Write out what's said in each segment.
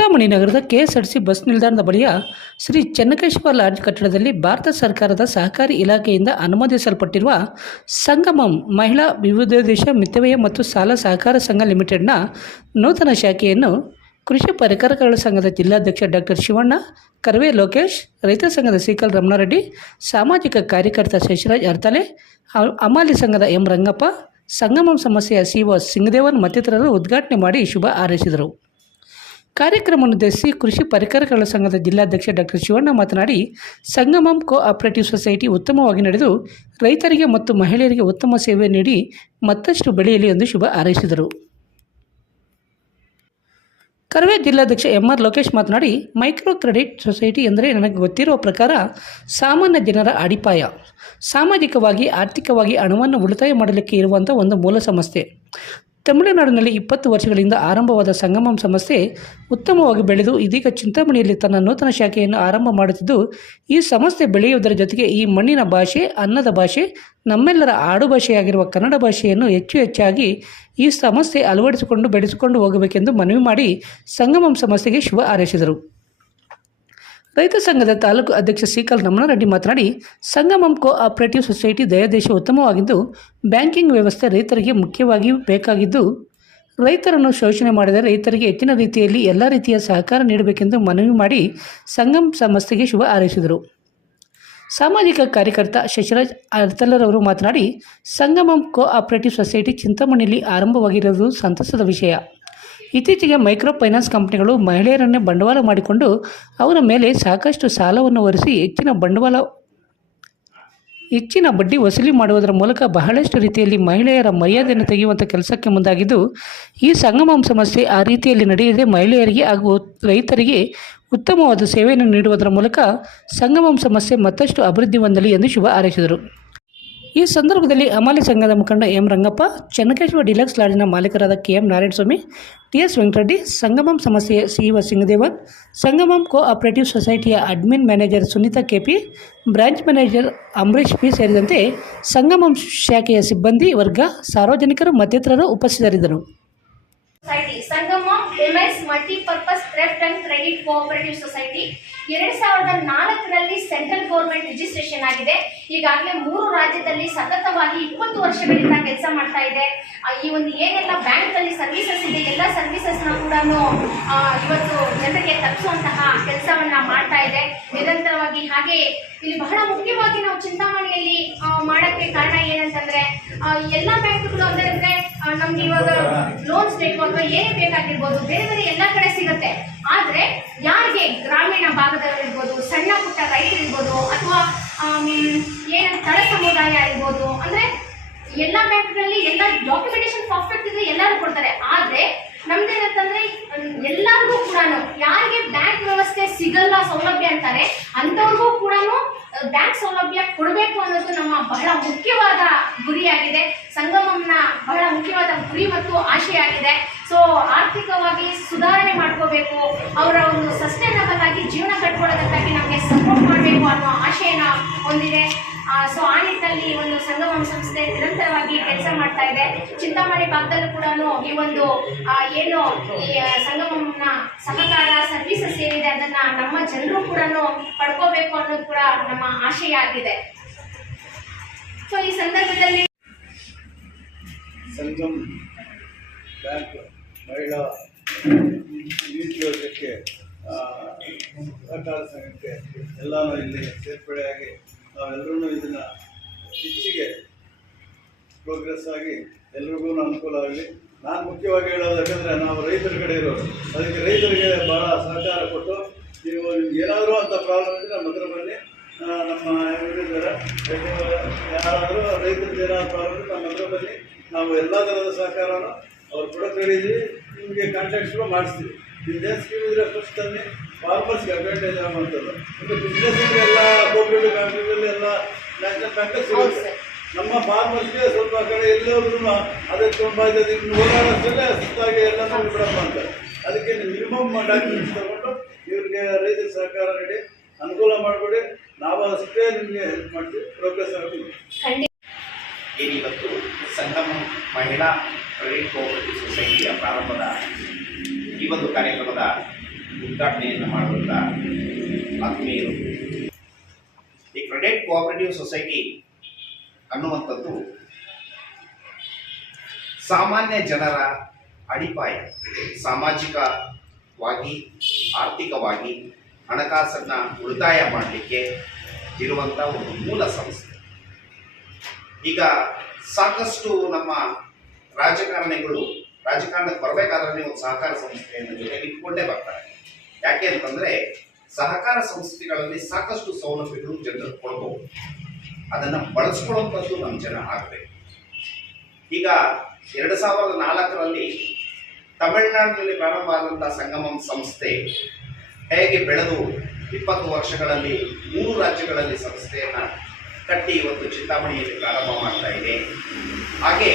ಚಿಂತಾಮಣಿ ನಗರದ KSRC bus ನಿಲ್ದಾಣದ ಬಳಿಯ ಶ್ರೀ ಚೆನ್ನಕೇಶವ ಲಾಡ್ಜ್ ಕಟ್ಟಡದಲ್ಲಿ ಭಾರತ ಸರ್ಕಾರದ ಸಹಕಾರಿ ಇಲಾಖೆಯಿಂದ ಅನುಮೋದಿಸಲ್ಪಟ್ಟಿರುವ ಸಂಗಮಂ ಮಹಿಳಾ ವಿವಿಧೋದ್ದೇಶ ಮಿತವ್ಯಯ ಮತ್ತು ಸಾಲ ಸಹಕಾರ ಸಂಘ ಲಿಮಿಟೆಡ್ನ ನೂತನ ಶಾಖೆಯನ್ನು ಕೃಷಿ ಪರಿಕರಗಳ ಸಂಘದ ಜಿಲ್ಲಾಧ್ಯಕ್ಷ ಡಾಕ್ಟರ್ ಶಿವಣ್ಣ, ಕರ್ವೆ ಲೋಕೇಶ್, ರೈತ ಸಂಘದ ಸೀಕಲ್ ರಮಣಾರೆಡ್ಡಿ, ಸಾಮಾಜಿಕ ಕಾರ್ಯಕರ್ತ ಶಶಿರಾಜ್ ಅರ್ತಲೆ ಅಮಾಲಿ ಸಂಘದ ಎಂ ರಂಗಪ್ಪ, ಸಂಗಮಂ ಸಮಸ್ಯೆಯ ಸಿಒ ಸಿಂಗದೇವನ್ ಮತ್ತಿತರರು ಉದ್ಘಾಟನೆ ಮಾಡಿ ಶುಭ ಹಾರೈಸಿದರು. ಕಾರ್ಯಕ್ರಮವನ್ನುದ್ದೇಶಿಸಿ ಕೃಷಿ ಪರಿಕರಗಳ ಸಂಘದ ಜಿಲ್ಲಾಧ್ಯಕ್ಷ ಡಾಕ್ಟರ್ ಶಿವಣ್ಣ ಮಾತನಾಡಿ, ಸಂಗಮಂ ಕೋ ಆಪರೇಟಿವ್ ಸೊಸೈಟಿ ಉತ್ತಮವಾಗಿ ನಡೆದು ರೈತರಿಗೆ ಮತ್ತು ಮಹಿಳೆಯರಿಗೆ ಉತ್ತಮ ಸೇವೆ ನೀಡಿ ಮತ್ತಷ್ಟು ಬೆಳೆಯಲಿ ಎಂದು ಶುಭ ಹಾರೈಸಿದರು. ಕರವೇ ಜಿಲ್ಲಾಧ್ಯಕ್ಷ ಎಂ ಆರ್ ಲೋಕೇಶ್ ಮಾತನಾಡಿ, ಮೈಕ್ರೋ ಕ್ರೆಡಿಟ್ ಸೊಸೈಟಿ ಎಂದರೆ ನನಗೆ ಗೊತ್ತಿರುವ ಪ್ರಕಾರ ಸಾಮಾನ್ಯ ಜನರ ಅಡಿಪಾಯ. ಸಾಮಾಜಿಕವಾಗಿ, ಆರ್ಥಿಕವಾಗಿ ಹಣವನ್ನು ಉಳಿತಾಯ ಮಾಡಲಿಕ್ಕೆ ಇರುವಂಥ ಒಂದು ಮೂಲ ಸಂಸ್ಥೆ. ತಮಿಳುನಾಡಿನಲ್ಲಿ ಇಪ್ಪತ್ತು ವರ್ಷಗಳಿಂದ ಆರಂಭವಾದ ಸಂಗಮಂ ಸಂಸ್ಥೆ ಉತ್ತಮವಾಗಿ ಬೆಳೆದು ಇದೀಗ ಚಿಂತಾಮಣಿಯಲ್ಲಿ ತನ್ನ ನೂತನ ಶಾಖೆಯನ್ನು ಆರಂಭ ಮಾಡುತ್ತಿದ್ದು, ಈ ಸಂಸ್ಥೆ ಬೆಳೆಯುವುದರ ಜೊತೆಗೆ ಈ ಮಣ್ಣಿನ ಭಾಷೆ, ಅನ್ನದ ಭಾಷೆ, ನಮ್ಮೆಲ್ಲರ ಆಡುಭಾಷೆಯಾಗಿರುವ ಕನ್ನಡ ಭಾಷೆಯನ್ನು ಹೆಚ್ಚು ಹೆಚ್ಚಾಗಿ ಈ ಸಂಸ್ಥೆ ಅಳವಡಿಸಿಕೊಂಡು ಬೆಳೆಸಿಕೊಂಡು ಹೋಗಬೇಕೆಂದು ಮನವಿ ಮಾಡಿ ಸಂಗಮಂ ಸಂಸ್ಥೆಗೆ ಶುಭ ಹಾರೈಸಿದರು. ರೈತ ಸಂಘದ ತಾಲೂಕು ಅಧ್ಯಕ್ಷ ಸಿಕಲ್ ರಮಣಾರೆಡ್ಡಿ ಮಾತನಾಡಿ, ಸಂಗಮಂ ಕೋ ಆಪರೇಟಿವ್ ಸೊಸೈಟಿ ದಯಾದೇಶ ಉತ್ತಮವಾಗಿದ್ದು, ಬ್ಯಾಂಕಿಂಗ್ ವ್ಯವಸ್ಥೆ ರೈತರಿಗೆ ಮುಖ್ಯವಾಗಿ ಬೇಕಾಗಿದ್ದು, ರೈತರನ್ನು ಶೋಷಣೆ ಮಾಡಿದರೆ ರೈತರಿಗೆ ಹೆಚ್ಚಿನ ರೀತಿಯಲ್ಲಿ ಎಲ್ಲ ರೀತಿಯ ಸಹಕಾರ ನೀಡಬೇಕೆಂದು ಮನವಿ ಮಾಡಿ ಸಂಗಮ್ ಸಂಸ್ಥೆಗೆ ಶುಭ ಹಾರೈಸಿದರು. ಸಾಮಾಜಿಕ ಕಾರ್ಯಕರ್ತ ಶಶಿರಾಜ್ ಅರ್ತಲರವರು ಮಾತನಾಡಿ, ಸಂಗಮಂ ಕೋ ಆಪರೇಟಿವ್ ಸೊಸೈಟಿ ಚಿಂತಾಮಣಿಯಲ್ಲಿ ಆರಂಭವಾಗಿರುವುದು ಸಂತಸದ ವಿಷಯ. ಇತ್ತೀಚೆಗೆ ಮೈಕ್ರೋ ಫೈನಾನ್ಸ್ ಕಂಪನಿಗಳು ಮಹಿಳೆಯರನ್ನೇ ಬಂಡವಾಳ ಮಾಡಿಕೊಂಡು ಅವರ ಮೇಲೆ ಸಾಕಷ್ಟು ಸಾಲವನ್ನು ಹೊರಿಸಿ ಹೆಚ್ಚಿನ ಬಂಡವಾಳ, ಹೆಚ್ಚಿನ ಬಡ್ಡಿ ವಸೂಲಿ ಮಾಡುವುದರ ಮೂಲಕ ಬಹಳಷ್ಟು ರೀತಿಯಲ್ಲಿ ಮಹಿಳೆಯರ ಮರ್ಯಾದೆಯನ್ನು ತೆಗೆಯುವಂಥ ಕೆಲಸಕ್ಕೆ ಮುಂದಾಗಿದ್ದು, ಈ ಸಂಗಮಂ ಸಮಸ್ಯೆ ಆ ರೀತಿಯಲ್ಲಿ ನಡೆಯದೆ ಮಹಿಳೆಯರಿಗೆ ಹಾಗೂ ರೈತರಿಗೆ ಉತ್ತಮವಾದ ಸೇವೆಯನ್ನು ನೀಡುವುದರ ಮೂಲಕ ಸಂಗಮಂ ಸಮಸ್ಯೆ ಮತ್ತಷ್ಟು ಅಭಿವೃದ್ಧಿ ಹೊಂದಲಿ ಎಂದು ಶುಭ ಹಾರೈಸಿದರು. ಈ ಸಂದರ್ಭದಲ್ಲಿ ಅಮಾಲಿ ಸಂಘದ ಮುಖಂಡ ಎಂ ರಂಗಪ್ಪ ಚೆನ್ನಕೇಶ್ವರ ಡಿಲಕ್ಸ್ ಲಾಡ್ಜ್ನ ಮಾಲೀಕರಾದ K M Narayanaswamy T S Venkatareddy, Sangamam ಸಮಸ್ಯೆಯ CEO Singadevan, Sangamam cooperative ಸೊಸೈಟಿಯ admin manager Sunita K P, branch manager Ambarish P ಸೇರಿದಂತೆ ಸಂಗಮಂ ಶಾಖೆಯ ಸಿಬ್ಬಂದಿ ವರ್ಗ ಸಾರ್ವಜನಿಕರು ಮತ್ತಿತರರು ಉಪಸ್ಥಿತರಿದ್ದರು. Sangama women's multipurpose thrift and credit cooperative society ಎರಡ್ ಸಾವಿರದ ನಾಲ್ಕರಲ್ಲಿ ಸೆಂಟ್ರಲ್ ಗೌರ್ಮೆಂಟ್ ರಿಜಿಸ್ಟ್ರೇಷನ್ ಆಗಿದೆ. ಈಗಾಗಲೇ ಮೂರು ರಾಜ್ಯದಲ್ಲಿ ಸತತವಾಗಿ ಇಪ್ಪತ್ತು ವರ್ಷಗಳಿಂದ ಕೆಲಸ ಮಾಡ್ತಾ ಇದೆ. ಈ ಒಂದು ಏನೆಲ್ಲ ಬ್ಯಾಂಕ್ ಅಲ್ಲಿ ಸರ್ವಿಸಸ್ ಇದೆ, ಎಲ್ಲ ಸರ್ವಿಸಸ್ನ ಕೂಡ ಇವತ್ತು ಜನರಿಗೆ ತಲುಪಿಸುವಂತಹ ಕೆಲಸವನ್ನ ಮಾಡ್ತಾ ಇದೆ. ನಿರಂತರವಾಗಿ ಹಾಗೆ ಇಲ್ಲಿ ಬಹಳ ಮುಖ್ಯವಾಗಿ ನಾವು ಚಿಂತಾಮಣಿಯಲ್ಲಿ ಮಾಡಕ್ಕೆ ಕಾರಣ ಏನಂತಂದ್ರೆ ಎಲ್ಲಾ ಬ್ಯಾಂಕ್ಗಳು ಅಂದ್ರೆ ನಮ್ಗೆ ಇವಾಗ ಲೋನ್ಸ್ ಬೇಕು ಅಥವಾ ಏನೇ ಬೇಕಾಗಿರ್ಬೋದು, ಬೇರೆ ಬೇರೆ ಎಲ್ಲ ಕಡೆ ಸಿಗುತ್ತೆ. ಆದ್ರೆ ಯಾರಿಗೆ ಗ್ರಾಮೀಣ ಭಾಗದವರಿರ್ಬೋದು, ಸಣ್ಣ ಪುಟ್ಟ ರೈತರಿರ್ಬೋದು ಅಥವಾ ಏನ ತಳ ಸಮುದಾಯ ಇರ್ಬೋದು, ಅಂದ್ರೆ ಎಲ್ಲ ಬ್ಯಾಂಕ್ಗಳಲ್ಲಿ ಎಲ್ಲ ಡಾಕ್ಯುಮೆಂಟೇಶನ್ ಪರ್ಫೆಕ್ಟ್ ಇದೆ ಎಲ್ಲರೂ ಕೊಡ್ತಾರೆ. ಆದ್ರೆ ನಮ್ದೇನಂತಂದ್ರೆ ಎಲ್ಲರಿಗೂ ಕೂಡ ಯಾರಿಗೆ ಬ್ಯಾಂಕ್ ವ್ಯವಸ್ಥೆ ಸಿಗಲ್ಲ ಸೌಲಭ್ಯ ಅಂತಾರೆ, ಅಂಥವ್ರಿಗೂ ಕೂಡ ಬ್ಯಾಂಕ್ ಸೌಲಭ್ಯ ಕೊಡಬೇಕು ಅನ್ನೋದು ನಮ್ಮ ಬಹಳ ಮುಖ್ಯವಾದ ಗುರಿಯಾಗಿದೆ. ಸಂಗಮಂನ ಬಹಳ ಮುಖ್ಯವಾದ ಗುರಿ ಮತ್ತು ಆಶೆ ಆಗಿದೆ ಸೊ ಆರ್ಥಿಕವಾಗಿ ಸುಧಾರಣೆ ಮಾಡ್ಕೋಬೇಕು. ಅವರ ಒಂದು ಸಸ್ಟೈನಬಲ್ ಆಗಿ ಜೀವನ ಕಟ್ಕೊಳ್ಳೋದಕ್ಕಾಗಿ ನಮಗೆ ಸಪೋರ್ಟ್ ಮಾಡಬೇಕು ಅನ್ನೋ ಆಶೆಯನ್ನು ಹೊಂದಿದೆ. ಸೊ ಆ ನಿಟ್ಟಿನಲ್ಲಿ ಒಂದು ಸಂಗಮಂ ಸಂಸ್ಥೆ ನಿರಂತರವಾಗಿ ಕೆಲಸ ಮಾಡ್ತಾ ಇದೆ. ಚಿಂತಾಮಣಿ ಭಾಗದಲ್ಲೂ ಕೂಡ ಈ ಒಂದು ಏನು ಈ ಸಂಗಮಂನ ಸಹಕಾರ ಸರ್ವಿಸಸ್ ಏನಿದೆ ಅದನ್ನ ನಮ್ಮ ಜನರು ಕೂಡ ಪಡ್ಕೋಬೇಕು ಅನ್ನೋದು ಕೂಡ ನಮ್ಮ ಆಶಯ ಆಗಿದೆ ಸೊ ಈ ಸಂದರ್ಭದಲ್ಲಿ ಸಂಗಮ್ ಬ್ಯಾಂಕ್ ಮಹಿಳಾ ಸಹಕಾರ ಸಂಘಕ್ಕೆ ಎಲ್ಲಾನು ಇಲ್ಲಿ ಸೇರ್ಪಡೆಯಾಗಿ ನಾವೆಲ್ಲರೂ ಇದನ್ನು ಹೆಚ್ಚಿಗೆ ಪ್ರೋಗ್ರೆಸ್ ಆಗಿ ಎಲ್ರಿಗೂ ಅನುಕೂಲ ಆಗಲಿ. ನಾನು ಮುಖ್ಯವಾಗಿ ಹೇಳೋದಕ್ಕಂದ್ರೆ ನಾವು ರೈತರ ಕಡೆ ಇರೋರು ಅದಕ್ಕೆ ರೈತರಿಗೆ ಭಾಳ ಸಹಕಾರ ಕೊಟ್ಟು ನೀವು ನಿಮ್ಗೆ ಏನಾದರೂ ಅಂತ ಪ್ರಾಬ್ಲಮ್ ಇದ್ದರೆ ನಮ್ಮ ಬನ್ನಿ. ನಮ್ಮ ಯಾರಾದರೂ ರೈತರಿಗೆ ಏನಾದರೂ ಪ್ರಾಬ್ಲಮ್ ಇದ್ದರೆ ನಮ್ಮ ಹತ್ರ ಬನ್ನಿ. ನಾವು ಎಲ್ಲ ಥರದ ಸಹಕಾರನೂ ಅವ್ರು ಕೂಡ ಕೇಳಿದ್ವಿ. ನಿಮಗೆ ಕಾಂಟ್ಯಾಕ್ಟ್ಸ್ಗಳು ಮಾಡಿಸ್ತೀವಿ. ಬಿಸ್ನೆಸ್ ಸ್ಕೀಮ್ ಇದ್ರೆ ಫಸ್ಟ್ ತನ್ನಿ ಫಾರ್ಮರ್ಸ್ಗೆ ಅಡ್ವಾಂಟೇಜ್ ಆಗುವಂಥದ್ದು ಬಿಸ್ನೆಸ್ ಅಂದರೆ ಎಲ್ಲ ಕೋಪರೇಟಿವ್ ಬ್ಯಾಂಕ್ಗಳಲ್ಲಿ ಎಲ್ಲ ನ್ಯಾಷನಲ್ ಬ್ಯಾಂಕಲ್ಲಿ ಸಿಗುತ್ತೆ. ನಮ್ಮ ಫಾರ್ಮರ್ಸ್ಗೆ ಸ್ವಲ್ಪ ಕಡೆ ಎಲ್ಲೋದ್ರೂ ಅದಕ್ಕೆ ತುಂಬ ಇದೆ ಇನ್ನು ಸುತ್ತಾಗಿ ಎಲ್ಲ ನಾವು ಬಿಡಪ್ಪ ಅಂತಾರೆ ಅದಕ್ಕೆ ಮಿನಿಮಮ್ ಡಾಕ್ಯುಮೆಂಟ್ಸ್ ತಗೊಂಡು ಇವ್ರಿಗೆ ರೈತರ ಸಹಕಾರ ನೀಡಿ ಅನುಕೂಲ ಮಾಡಿಕೊಡಿ. ನಾವು ಅಷ್ಟೇ ನಿಮಗೆ ಹೆಲ್ಪ್ ಮಾಡ್ತೀವಿ ಪ್ರೋಗ್ರೆಸ್ ಆಗ್ತೀವಿ ಏನಿವತ್ತು ಸಂಗಮ ಮಹಿಳಾ ಕ್ರೆಡಿಟ್ ಕೋಆಪರೇಟಿವ್ ಸೊಸೈಟಿಯ ಪ್ರಾರಂಭದ ಈ ಒಂದು ಕಾರ್ಯಕ್ರಮದ ಉದ್ಘಾಟನೆಯನ್ನು ಮಾಡುವಂಥ ಆತ್ಮೀಯರು ಈ ಕ್ರೆಡಿಟ್ ಕೋಆಪರೇಟಿವ್ ಸೊಸೈಟಿ ಅನ್ನುವಂಥದ್ದು ಸಾಮಾನ್ಯ ಜನರ ಅಡಿಪಾಯ, ಸಾಮಾಜಿಕವಾಗಿ, ಆರ್ಥಿಕವಾಗಿ ಹಣಕಾಸನ್ನು ಉಳಿತಾಯ ಮಾಡಲಿಕ್ಕೆ ಇರುವಂಥ ಒಂದು ಮೂಲ ಸಂಸ್ಥೆ. ಈಗ ಸಾಕಷ್ಟು ನಮ್ಮ ರಾಜಕಾರಣಿಗಳು ರಾಜಕಾರಣಕ್ಕೆ ಬರಬೇಕಾದ್ರೆ ಒಂದು ಸಹಕಾರ ಸಂಸ್ಥೆಯನ್ನು ಜೊತೆಗೆ ಇಟ್ಕೊಂಡೇ ಬರ್ತಾರೆ. ಯಾಕೆ ಅಂತಂದ್ರೆ ಸಹಕಾರ ಸಂಸ್ಥೆಗಳಲ್ಲಿ ಸಾಕಷ್ಟು ಸೌಲಭ್ಯಗಳು ಜನರು ಕೊಡಬಹುದು ಅದನ್ನ ಬಳಸ್ಕೊಳ್ಳುವಂಥದ್ದು ನಮ್ಮ ಜನ ಆಗಬೇಕು. ಈಗ ಎರಡು ಸಾವಿರದ ನಾಲ್ಕರಲ್ಲಿ ತಮಿಳುನಾಡಿನಲ್ಲಿ ಪ್ರಾರಂಭ ಆದಂತಹ ಸಂಗಮಂ ಸಂಸ್ಥೆ ಹೇಗೆ ಬೆಳೆದು ಇಪ್ಪತ್ತು ವರ್ಷಗಳಲ್ಲಿ ಮೂರು ರಾಜ್ಯಗಳಲ್ಲಿ ಸಂಸ್ಥೆಯನ್ನ ಕಟ್ಟಿ ಇವತ್ತು ಚಿಂತಾಮಣಿಯಲ್ಲಿ ಪ್ರಾರಂಭ ಮಾಡ್ತಾ ಇದೆ. ಹಾಗೆ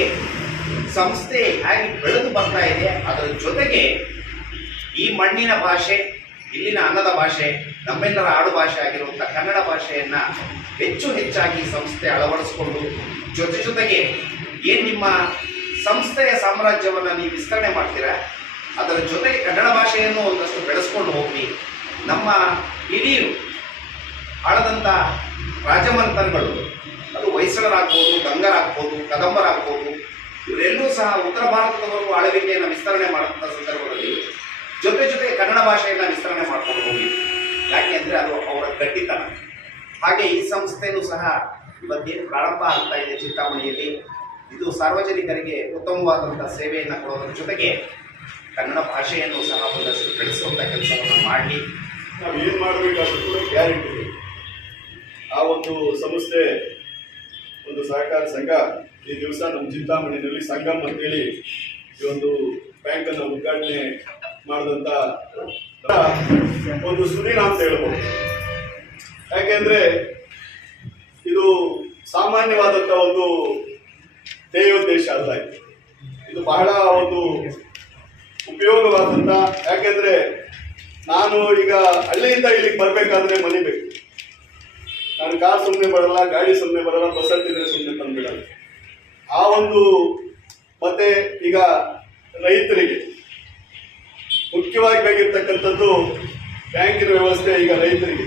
ಸಂಸ್ಥೆ ಹೇಗೆ ಬೆಳೆದು ಬರ್ತಾ ಇದೆ, ಅದರ ಜೊತೆಗೆ ಈ ಮಣ್ಣಿನ ಭಾಷೆ ಇಲ್ಲಿನ ಅನ್ನದ ಭಾಷೆ, ನಮ್ಮೆಲ್ಲರ ಆಡು ಭಾಷೆ ಆಗಿರುವಂಥ ಕನ್ನಡ ಭಾಷೆಯನ್ನ ಹೆಚ್ಚು ಹೆಚ್ಚಾಗಿ ಸಂಸ್ಥೆ ಅಳವಡಿಸಿಕೊಂಡು, ಜೊತೆ ಜೊತೆಗೆ ಏನು ನಿಮ್ಮ ಸಂಸ್ಥೆಯ ಸಾಮ್ರಾಜ್ಯವನ್ನ ನೀವು ವಿಸ್ತರಣೆ ಮಾಡ್ತೀರಾ, ಅದರ ಜೊತೆಗೆ ಕನ್ನಡ ಭಾಷೆಯನ್ನು ಒಂದಷ್ಟು ಬೆಳೆಸ್ಕೊಂಡು ಹೋಗಿ ನಮ್ಮ ಇಡೀ ಆಳದಂಥ ರಾಜಮಂತನಗಳು ಅದು ಹೊಯ್ಸಳರಾಗ್ಬೋದು, ಗಂಗರಾಗ್ಬೋದು, ಕದಂಬರಾಗ್ಬೋದು, ಇವರೆಲ್ಲೂ ಸಹ ಉತ್ತರ ಭಾರತದವರೆಗೂ ಆಳ್ವಿಕೆಯನ್ನು ವಿಸ್ತರಣೆ ಮಾಡುವಂಥ ಸಂದರ್ಭದಲ್ಲಿ ಜೊತೆ ಜೊತೆ ಕನ್ನಡ ಭಾಷೆಯನ್ನು ವಿಸ್ತರಣೆ ಮಾಡ್ಕೊಂಡು ಹೋಗಿ. ಯಾಕೆ ಅಂದರೆ ಅದು ಅವರ ಗಟ್ಟಿತನ. ಹಾಗೆ ಈ ಸಂಸ್ಥೆಯೂ ಸಹ ಇವತ್ತೇನು ಪ್ರಾರಂಭ ಆಗ್ತಾ ಇದೆ ಚಿಂತಾಮಣಿಯಲ್ಲಿ. ಇದು ಸಾರ್ವಜನಿಕರಿಗೆ ಉತ್ತಮವಾದಂಥ ಸೇವೆಯನ್ನು ಕೊಡೋದ್ರ ಜೊತೆಗೆ ಕನ್ನಡ ಭಾಷೆಯನ್ನು ಸಹ ಒಂದಷ್ಟು ಬೆಳೆಸುವಂಥ ಕೆಲಸವನ್ನು ಮಾಡಿ ನಾವು ಏನು ಮಾಡಬೇಕಾದ್ರೂ ಕೂಡ ಗ್ಯಾರಂಟಿ ಆ ಒಂದು ಸಂಸ್ಥೆ, ಒಂದು ಸಹಕಾರ ಸಂಘ ಈ ದಿವಸ ನಮ್ಮ ಚಿಂತಾಮಣಿನಲ್ಲಿ ಸಂಘಮ್ ಅಂತೇಳಿ ಈ ಒಂದು ಬ್ಯಾಂಕನ್ನು ಉದ್ಘಾಟನೆ ಮಾಡಿದಂಥ ಒಂದು ಸುದಿನ ಅಂತ ಹೇಳ್ಬೋದು. ಯಾಕೆಂದ್ರೆ ಇದು ಸಾಮಾನ್ಯವಾದಂಥ ಒಂದು ಧ್ಯೇಯೋದ್ದೇಶ ಅಲ್ಲ ಇದು. ಇದು ಬಹಳ ಒಂದು ಉಪಯೋಗವಾದಂಥ ಯಾಕೆಂದ್ರೆ ನಾನು ಈಗ ಹಳ್ಳಿಯಿಂದ ಇಲ್ಲಿಗೆ ಬರಬೇಕಾದ್ರೆ ಮನಿಬೇಕು. ನಾನು ಕಾರ್ ಸುಮ್ಮನೆ ಬರಲ್ಲ, ಗಾಡಿ ಸುಮ್ಮನೆ ಬರಲ್ಲ ಬಸ್ ಹತ್ತಿದ್ರೆ ಸುಮ್ಮನೆ ತಂದ್ಬಿಡಲ್ಲ. ಆ ಒಂದು ಮತ್ತೆ ಈಗ ರೈತರಿಗೆ ಮುಖ್ಯವಾಗಿ ಬೇಕಿರ್ತಕ್ಕಂಥದ್ದು ಬ್ಯಾಂಕಿನ ವ್ಯವಸ್ಥೆ ಈಗ ರೈತರಿಗೆ.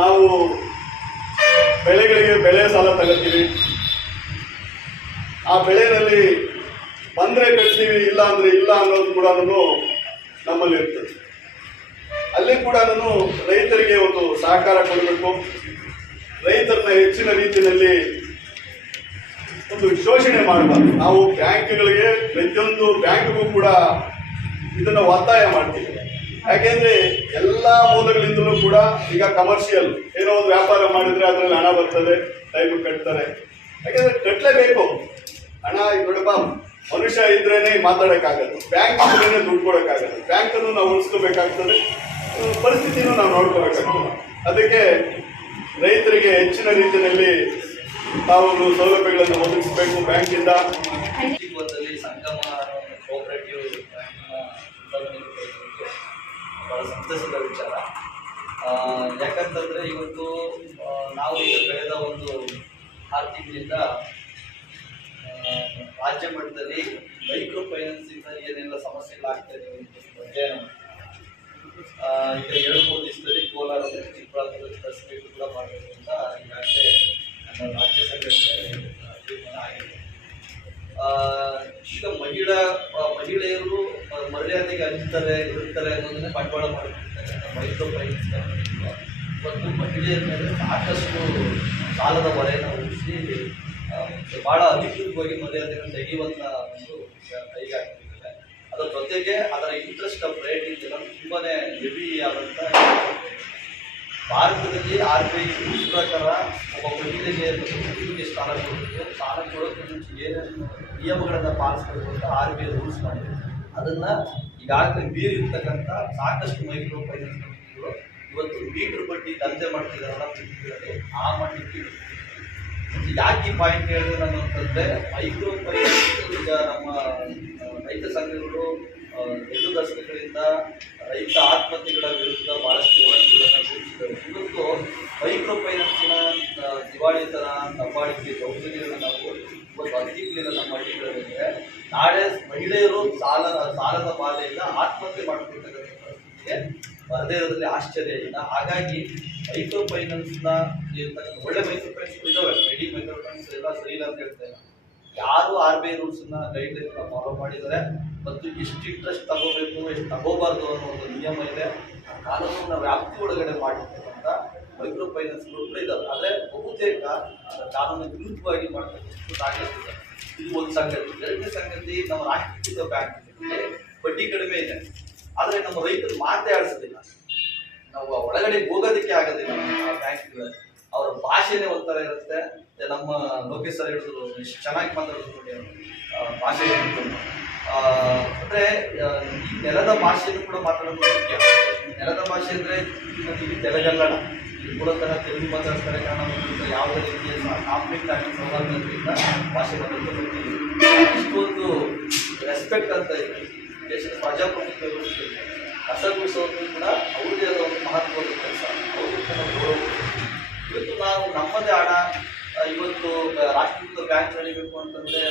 ನಾವು ಬೆಳೆಗಳಿಗೆ ಬೆಳೆ ಸಾಲ ತಗೋತೀವಿ. ಆ ಬೆಳೆಯಲ್ಲಿ ಬಂದ್ರೆ ಕಟ್ತೀವಿ, ಇಲ್ಲ ಅಂದರೆ ಇಲ್ಲ ಅನ್ನೋದು ಕೂಡ ನಮ್ಮಲ್ಲಿ ಇರ್ತದೆ. ಅಲ್ಲಿ ಕೂಡ ರೈತರಿಗೆ ಒಂದು ಸಹಕಾರ ಕೊಡಬೇಕು. ರೈತರನ್ನ ಹೆಚ್ಚಿನ ರೀತಿಯಲ್ಲಿ ಒಂದು ಶೋಷಣೆ ಮಾಡಬಾರ್ದು. ನಾವು ಬ್ಯಾಂಕ್ಗಳಿಗೆ ಪ್ರತಿಯೊಂದು ಬ್ಯಾಂಕ್ಗೂ ಕೂಡ ಇದನ್ನ ಒತ್ತಾಯ ಮಾಡ್ತೀವಿ. ಯಾಕೆಂದ್ರೆ ಎಲ್ಲಾ ಮೂಲಗಳಿಂದಲೂ ಕೂಡ ಈಗ ಕಮರ್ಷಿಯಲ್ ಏನೋ ಒಂದು ವ್ಯಾಪಾರ ಮಾಡಿದ್ರೆ ಅದರಲ್ಲಿ ಹಣ ಬರ್ತದೆ ಟೈಮ್ ಕಟ್ತಾರೆ. ಯಾಕೆಂದ್ರೆ ಕಟ್ಟಲೇಬೇಕು ಹಣ ನೋಡಪ್ಪ ಮನುಷ್ಯ ಇದ್ರೇನೆ ಮಾತಾಡೋಕ್ಕಾಗಲ್ಲ ಬ್ಯಾಂಕ್ ಇದ್ರೇನೆ ದುಡ್ಡು ಕೊಡೋಕ್ಕಾಗಲ್ಲ ಬ್ಯಾಂಕನ್ನು ನಾವು ಉಳಿಸ್ಕೋಬೇಕಾಗ್ತದೆ. ಪರಿಸ್ಥಿತಿನೂ ನಾವು ನೋಡ್ಕೋಬೇಕಾಗ್ತದೆ. ಅದಕ್ಕೆ ರೈತರಿಗೆ ಹೆಚ್ಚಿನ ರೀತಿಯಲ್ಲಿ ತಾವು ಸೌಲಭ್ಯಗಳನ್ನು ಒದಗಿಸಬೇಕು ಬ್ಯಾಂಕಿಂದ ಜೀವನದಲ್ಲಿ ಸಂಗಮ ಕೋಆಪರೇಟಿವ್ ಬಹಳ ಸಂತಸದ ವಿಚಾರ ಯಾಕಂತಂದರೆ ಇವತ್ತು ನಾವು ಈಗ ಕಳೆದ ಒಂದು ಆರು ತಿಂಗಳಿಂದ ರಾಜ್ಯ ಮಟ್ಟದಲ್ಲಿ ಮೈಕ್ರೋ ಫೈನಾನ್ಸಿಂದ ಏನೆಲ್ಲ ಬಗ್ಗೆ ಆ, ಈಗ ಎರಡು ಮೂರು ದಿವಸದಲ್ಲಿ ಕೋಲಾರದಲ್ಲಿ ಚಿಕ್ಕಬಳ್ಳಾಪುರ ಮೀಟ್ ಕೂಡ ಅಂತ ಈಗಾಗಲೇ ನಮ್ಮ ರಾಜ್ಯ ತೀರ್ಮಾನ ಆಗಿದೆ. ಈಗ ಮಹಿಳಾ ಮಹಿಳೆಯರು ಮರ್ಯಾದೆಗೆ ಅಂಜುತ್ತಾರೆ ಇರುತ್ತಾರೆ ಅನ್ನೋದನ್ನೇ ಬಂಡವಾಳ ಮಾಡಿರ್ತಕ್ಕಂಥ ಮೈಕ್ರೋ ಫೈನಾನ್ಸ್ ಕಂಪನಿಗಳು ಮಹಿಳೆಯರ ಮೇಲೆ ಸಾಕಷ್ಟು ಸಾಲದ ಹೊರೆಯನ್ನು ಉಳಿಸಿ ಭಾಳ ಅಧಿಕೃತವಾಗಿ ಮರ್ಯಾದೆಯನ್ನು ತೆಗೆಯುವಂಥ ಒಂದು ಕೈಗಾರಿಕೆ ಅದರ ಜೊತೆಗೆ ಅದರ ಇಂಟ್ರೆಸ್ಟ್ ಆಫ್ ರೇಟಿಂಗ್ ಎಲ್ಲ ತುಂಬಾ ಹೆವಿ ಆದಂಥ ಭಾರತದಲ್ಲಿ ಆರ್ ಬಿ ಐ ಪ್ರಕಾರ ಒಬ್ಬ ಮಹಿಳೆಗೆ ಮಹಿಳೆಗೆ ಸಾಲ ಕೊಡುತ್ತೆ ಸಾಲ ಕೊಡೋಕ್ಕೆ ಮುಂಚೆ ಏನೇನು ನಿಯಮಗಳನ್ನು ಪಾಲಿಸಬೇಕು ಅಂತ ಆರ್ ಬಿ ಐ ರೂಲ್ಸ್ ಮಾಡಿದೆ ಅದನ್ನು ಈಗಾಗಲೇ ಮೀರಿರ್ತಕ್ಕಂಥ ಸಾಕಷ್ಟು ಮೈಕ್ರೋ ಫೈನಾನ್ಸ್ ಕಂಪನಿಗಳು ಇವತ್ತು ಮೀಟ್ರ್ ಬಡ್ಡಿ ದಂಧೆ ಮಾಡ್ತಿದ್ದಾರಲ್ಲ ಬ್ಯಾಂಕ್ಗಳಲ್ಲಿ ಆ ಇಳಿದಿದೆ. ಯಾಕೆ ಪಾಯಿಂಟ್ ಹೇಳಿದೆ ನಾನು ಅಂತಂದ್ರೆ ಮೈಕ್ರೋ ಫೈನಾನ್ಸ್ ಈಗ ನಮ್ಮ, ರೈತ ಸಂಘಗಳು ಎರಡು ದಶಕಗಳಿಂದ ರೈತ ಆತ್ಮಹತ್ಯೆಗಳ ವಿರುದ್ಧ ಬಹಳಷ್ಟು ಆ, ದಿವಾಳಿತನ ದಬ್ಬಾಳಿಕೆ ದೌರ್ಜನ್ಯಗಳನ್ನ ನಾವು ಇವತ್ತು ಅಂತಿಮಲಿಲ್ಲ ನಮ್ಮ ಹಳ್ಳಿಗಳಲ್ಲಿ ನಾಳೆ ಮಹಿಳೆಯರು ಸಾಲದ ಸಾಲದ ಬಾಧೆಯಿಂದ ಆತ್ಮಹತ್ಯೆ ಮಾಡ್ಕೊಳ್ತಕ್ಕಂಥ ಬರದೇ ಇರೋದ್ರಲ್ಲಿ ಆಶ್ಚರ್ಯ ಇಲ್ಲ. ಹಾಗಾಗಿ ಮೈಕ್ರೋ ಫೈನಾನ್ಸ್ನ ಇರ್ತಕ್ಕಂಥ ಒಳ್ಳೆ ಮೈಕ್ರೋ ಫೈನಾನ್ಸ್ ಇದಾವೆ. ರೆಡಿ ಮೈಕ್ರೋ ಫೈನಾನ್ಸ್ ಎಲ್ಲ ಸರಿ ಇಲ್ಲ ಅಂತ ಹೇಳ್ತಾ ಇಲ್ಲ. ಯಾರು ಆರ್ ಬಿ ಐ ರೂಲ್ಸ್ನ ಗೈಡ್ಲೈನ್ ಫಾಲೋ ಮಾಡಿದ್ದಾರೆ ಮತ್ತು ಎಷ್ಟು ಇಂಟ್ರೆಸ್ಟ್ ತಗೋಬೇಕು ಎಷ್ಟು ತಗೋಬಾರ್ದು ಅನ್ನೋ ಒಂದು ನಿಯಮ ಇದೆ. ಆ ಕಾನೂನಿನ ವ್ಯಾಪ್ತಿ ಒಳಗಡೆ ಮಾಡಿರ್ತಕ್ಕಂಥ ಮೈಕ್ರೋ ಫೈನಾನ್ಸ್ಗಳು ಕೂಡ ಇದ್ದಾವೆ ಆದರೆ ಬಹುತೇಕ ಕಾನೂನು ವಿರುದ್ಧವಾಗಿ ಮಾಡ್ತಕ್ಕಂಥ ಸಾಕಷ್ಟು ಇದೆ. ಒಂದು ಸಂಗತಿ. ಎರಡನೇ ಸಂಗತಿ ನಮ್ಮ ರಾಷ್ಟ್ರೀಕೃತ ಬ್ಯಾಂಕ್ ಬಡ್ಡಿ ಕಡಿಮೆ ಇದೆ. ಆದರೆ ನಮ್ಮ ರೈತರು ಮಾತೇ ಆಡಿಸೋದಿಲ್ಲ. ನಾವು ಒಳಗಡೆ ಹೋಗೋದಕ್ಕೆ ಆಗೋದಿಲ್ಲ ಬ್ಯಾಂಕ್ಗಳಲ್ಲಿ ಅವರ ಭಾಷೆನೇ ಒಂಥರ ಇರುತ್ತೆ. ನಮ್ಮ ಲೋಕೇಶ್ ಸರ್ ಹೇಳಿದ್ರು ಎಷ್ಟು ಚೆನ್ನಾಗಿ ಮಾತಾಡೋದು ನೋಡಿ ಅವರು ಭಾಷೆ. ಅಂದ್ರೆ ಈ ನೆಲದ ಭಾಷೆಯನ್ನು ಕೂಡ ಮಾತಾಡೋದು ನೆಲದ ಭಾಷೆ ಅಂದ್ರೆ ಇಲ್ಲಿ ಮೂಲತಃ ತೆಲುಗು ಮಾತಾಡ್ತಾರೆ. ಮಾತಾಡ್ತಾರೆ ಯಾವುದೇ ರೀತಿಯ ಕಾಂಪ್ಲಿಕ್ಟ್ ಆಗಿ ಸೌಹಾರ್ದತೆಯಿಂದ ಭಾಷೆ ಮಾತಾಡ್ಕೊಂಡು ಇಷ್ಟೊಂದು ರೆಸ್ಪೆಕ್ಟ್ ಅಂತ ಇದೆ ದೇಶದ ಪ್ರಜಾಪ್ರಭುತ್ವ ವ್ಯವಸ್ಥೆಯಲ್ಲಿ ಕೂಡ ಅವ್ರದೇ ಆದ ಒಂದು ಮಹತ್ವದ ಕೆಲಸ. ಗೌರವ ಇವತ್ತು ನಾವು ನಮ್ಮದೇ ಹಣ ಇವತ್ತು ರಾಷ್ಟ್ರೀಯ ಬ್ಯಾಂಕ್ ನಡಿಬೇಕು ಅಂತಂದ್ರೆ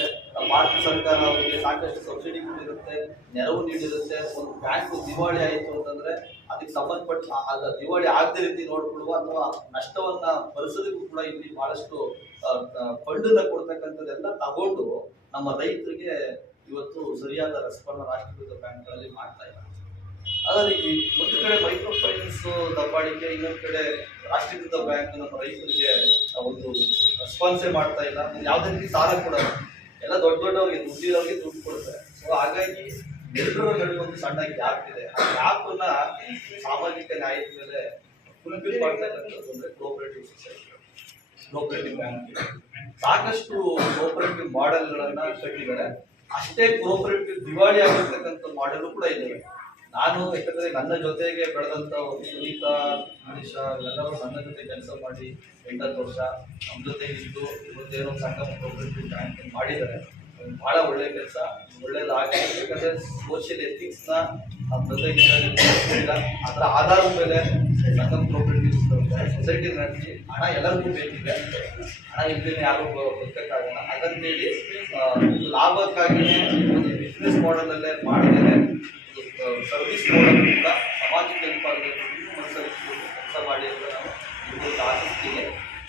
ಭಾರತ ಸರ್ಕಾರ ಅವರಿಗೆ ಸಾಕಷ್ಟು ಸಬ್ಸಿಡಿ ಕೊಟ್ಟಿರುತ್ತೆ, ನೆರವು ನೀಡಿರುತ್ತೆ, ಒಂದು ಬ್ಯಾಂಕ್ ದಿವಾಳಿ ಆಯಿತು ಅಂತಂದ್ರೆ ಅದಕ್ಕೆ ಸಂಬಂಧಪಟ್ಟ ದಿವಾಳಿ ಆಗದ ರೀತಿ ನೋಡ್ಕೊಳ್ಳುವ ಅಥವಾ ನಷ್ಟವನ್ನ ಭರಿಸೋದಕ್ಕೂ ಕೂಡ ಇಲ್ಲಿ ಬಹಳಷ್ಟು ಫಂಡನ್ನ ಕೊಡ್ತಕ್ಕಂಥದ್ದೆಲ್ಲ ತಗೊಂಡು ನಮ್ಮ ರೈತರಿಗೆ ಇವತ್ತು ಸರಿಯಾದ ರೆಸ್ಪಾಂಡ್ ರಾಷ್ಟ್ರೀಕೃತ ಬ್ಯಾಂಕ್ಗಳಲ್ಲಿ ಮಾಡ್ತಾ ಇಲ್ಲ ಅದೇ ರೀತಿ ಒಂದು ಕಡೆ ಮೈಕ್ರೋ ಫೈನಾನ್ಸ್ ದಬ್ಬಾಳಿಕೆ, ಇನ್ನೊಂದು ಕಡೆ ರಾಷ್ಟ್ರೀಕೃತ ಬ್ಯಾಂಕ್ ನಮ್ಮ ರೈತರಿಗೆ ಒಂದು ರೆಸ್ಪಾನ್ಸೇ ಮಾಡ್ತಾ ಇಲ್ಲ. ಯಾವುದೇ ರೀತಿ ಸಾಲ ಕೊಡಲ್ಲ. ಎಲ್ಲ ದೊಡ್ಡ ದೊಡ್ಡವರಿಗೆ ದುಡ್ಡಿರೋರಿಗೆ ದುಡ್ಡು ಕೊಡ್ತಾರೆ ಸೊ ಹಾಗಾಗಿ ಎಲ್ಲರೂ ನಡುವೆ ಒಂದು ಸಣ್ಣ ಗ್ಯಾಪ್ ಇದೆ. ಆ ಗ್ಯಾಪನ್ನ ಸಾಮಾಜಿಕ ನ್ಯಾಯದ ಮೇಲೆ ಫುಲ್ಫಿಲ್ ಮಾಡ್ತಕ್ಕಂಥದ್ದು model cooperative society cooperative bank ಸಾಕಷ್ಟು ಕೋಆಪರೇಟಿವ್ ಮಾಡೆಲ್ಗಳನ್ನ ಕಟ್ಟಿದ್ದಾರೆ. ಅಷ್ಟೇ ಕೋಆಪರೇಟಿವ್ ದಿವಾಳಿ ಆಗಿರ್ತಕ್ಕಂಥ ಮಾಡೆಲ್ ಕೂಡ ಇದ್ದಾವೆ ನಾನು ಯಾಕಂದ್ರೆ ನನ್ನ ಜೊತೆಗೆ ಬೆಳೆದಂತ ಸುನೀತಾ ಮನೀಷ ಎಲ್ಲರೂ ನನ್ನ ಜೊತೆ ಕೆಲಸ ಮಾಡಿ ಎಂಟತ್ತು ವರ್ಷ. ನಮ್ಮ ಜೊತೆ ಇದ್ದು ಇವತ್ತೇನೋ ಸಂಘ ಜಾಯಿನ್ ಮಾಡಿದ್ದಾರೆ. ಬಹಳ ಒಳ್ಳೆ ಕೆಲಸ ಒಳ್ಳೇದಾಗಿದೆ ಯಾಕಂದ್ರೆ ಸೋಷಿಯಲ್ ಎಥಿಕ್ಸ್ನ ನಮ್ಮ ಇಲ್ಲ ಅದರ ಆಧಾರದ ಮೇಲೆ ಸಂಘ ಕೋಆಪರೇಟಿವ್ ಸೊಸೈಟಿ ನಡೆಸಿ ಹಣ ಎಲ್ಲರಿಗೂ ಬೇಕಿದೆ. ಹಣ ಇಲ್ಲದೇ ಯಾರು ಬದುಕಕ್ಕಾಗಲ್ಲ. ಆ, ಲಾಭಕ್ಕಾಗಿ ಲಾಭಕ್ಕಾಗಿಯೇ ಒಂದು ಬಿಸ್ನೆಸ್ ಮಾಡಲಲ್ಲೇ ಮಾಡಿದರೆ ಸರ್ವಿಸ್ ಮೂಲಕ ಕೂಡ ಸಮಾಜಕ್ಕೆ ಹೆಲ್ಪ್ ಆಗಬೇಕು ಕೆಲಸ ಮಾಡಿ ಅಂತ ಇವತ್ತು ಆಸಕ್ತಿಗೆ